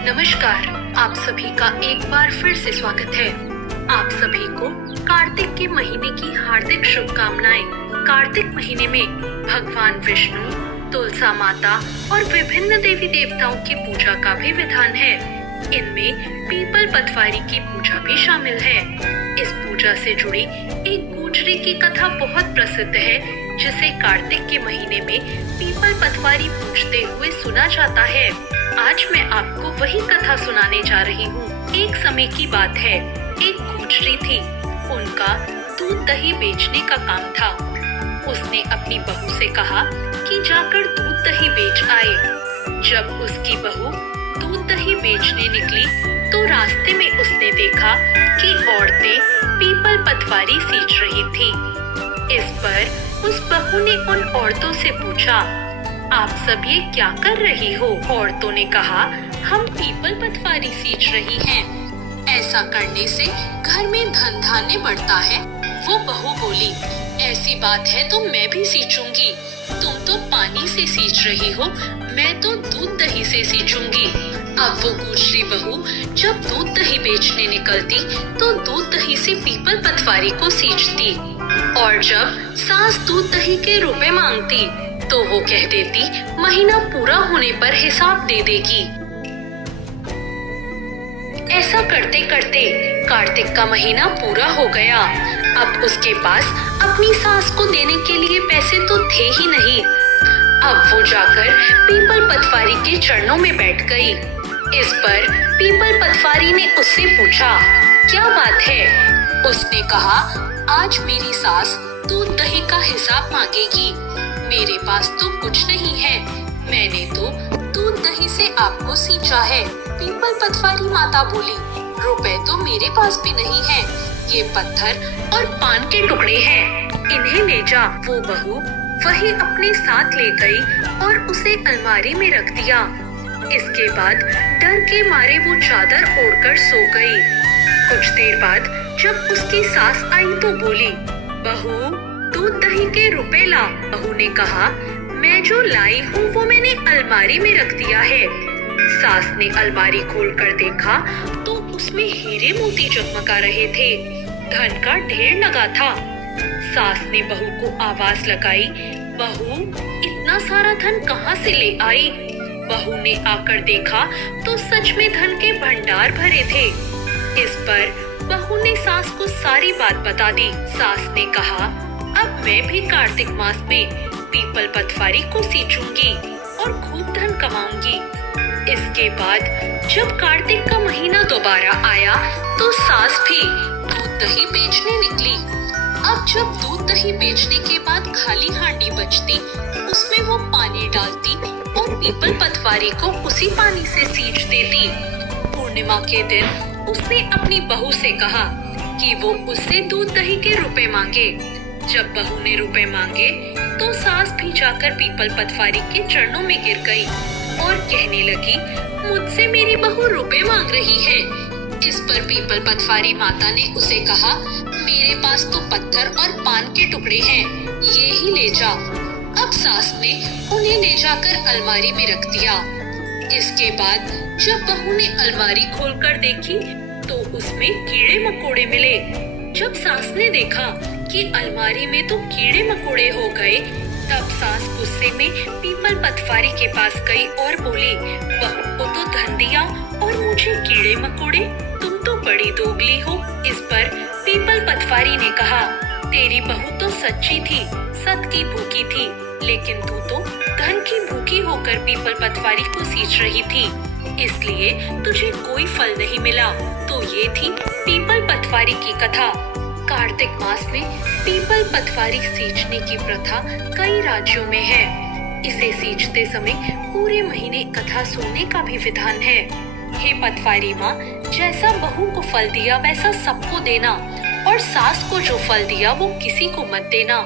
नमस्कार। आप सभी का एक बार फिर से स्वागत है। आप सभी को कार्तिक के महीने की हार्दिक शुभकामनाएं। कार्तिक महीने में भगवान विष्णु, तुलसा माता और विभिन्न देवी देवताओं की पूजा का भी विधान है। इनमें पीपल पतवारी की पूजा भी शामिल है। इस पूजा से जुड़ी एक गुजरी की कथा बहुत प्रसिद्ध है, जिसे कार्तिक के महीने में पीपल पतवारी पूजते हुए सुना जाता है। आज मैं आपको वही कथा सुनाने जा रही हूँ। एक समय की बात है, एक गुजरी थी। उनका दूध दही बेचने का काम था। उसने अपनी बहू से कहा कि जाकर दूध दही बेच आए। जब उसकी बहू दूध दही बेचने निकली तो रास्ते में उसने देखा कि औरतें पीपल पतवारी सींच रही थी। इस पर उस बहू ने उन औरतों से पूछा, आप सब ये क्या कर रही हो? औरतों ने कहा, हम पीपल पतवारी सींच रही हैं। ऐसा करने से घर में धन धान्य बढ़ता है। वो बहू बोली, ऐसी बात है तो मैं भी सींचूंगी। तुम तो पानी से सींच रही हो, मैं तो दूध दही से सींचूंगी। अब वो गुजरी बहू जब दूध दही बेचने निकलती तो दूध दही से पीपल पतवारी को सींचती, और जब सास दूध दही के रुपए मांगती तो वो कह देती, महीना पूरा होने पर हिसाब दे देगी। ऐसा करते करते कार्तिक का महीना पूरा हो गया। अब उसके पास अपनी सास को देने के लिए पैसे तो थे ही नहीं। अब वो जाकर पीपल पतवारी के चरणों में बैठ गई। इस पर पीपल पतवारी ने उससे पूछा, क्या बात है? उसने कहा, आज मेरी सास दूध दही का हिसाब मांगेगी। मेरे पास तो कुछ नहीं है। मैंने तो दूध दही से आपको सींचा है। पीपल पतवारी माता बोली, रुपए तो मेरे पास भी नहीं है। ये पत्थर और पान के टुकड़े हैं, इन्हें ले जा। वो बहू वही अपने साथ ले गई और उसे अलमारी में रख दिया। इसके बाद डर के मारे वो चादर ओढ़कर सो गई। कुछ देर बाद जब उसकी सास आई तो बोली, बहू दूध दही के रुपए ला। बहू ने कहा, मैं जो लाई हूँ वो मैंने अलमारी में रख दिया है। सास ने अलमारी खोलकर देखा तो उसमें हीरे मोती जगमगा रहे थे। धन का ढेर लगा था। सास ने बहू को आवाज लगाई, बहू इतना सारा धन कहाँ से ले आई? बहू ने आकर देखा तो सच में धन के भंडार भरे थे। इस पर बहू ने सास को सारी बात बता दी। सास ने कहा, अब मैं भी कार्तिक मास में पीपल पतवारी को सींचूंगी और खूब धन कमाऊंगी। इसके बाद जब कार्तिक का महीना दोबारा आया तो सास भी दूध दही बेचने निकली। अब जब दूध दही बेचने के बाद खाली हांडी बचती, उसमें वो पानी डालती और पीपल पतवारी को उसी पानी से सींच देती। पूर्णिमा के दिन उसने अपनी बहू से कहा कि वो उससे दूध दही के रुपए मांगे। जब बहू ने रुपए मांगे तो सास भी जाकर पीपल पतवारी के चरणों में गिर गई और कहने लगी, मुझसे मेरी बहू रुपए मांग रही है। इस पर पीपल पतवारी माता ने उसे कहा, मेरे पास तो पत्थर और पान के टुकड़े हैं, ये ही ले जा। अब सास ने उन्हें ले जाकर अलमारी में रख दिया। इसके बाद जब बहू ने अलमारी खोलकर देखी तो उसमें कीड़े मकोड़े मिले। जब सास ने देखा कि अलमारी में तो कीड़े मकोड़े हो गए, तब सास गुस्से में पीपल पतवारी के पास गई और बोली, बहू को तो धन दिया और मुझे कीड़े मकोड़े, तुम तो बड़ी दोगली हो। इस पर पीपल पतवारी ने कहा, तेरी बहू तो सच्ची थी, सत की भूखी थी, लेकिन तू तो धन की भूखी होकर पीपल पतवारी को सींच रही थी, इसलिए तुझे कोई फल नहीं मिला। तो ये थी पीपल पतवारी की कथा। कार्तिक मास में पीपल पतवारी सींचने की प्रथा कई राज्यों में है। इसे सींचते समय पूरे महीने कथा सुनने का भी विधान है। हे पतवारी माँ, जैसा बहू को फल दिया वैसा सबको देना, और सास को जो फल दिया वो किसी को मत देना।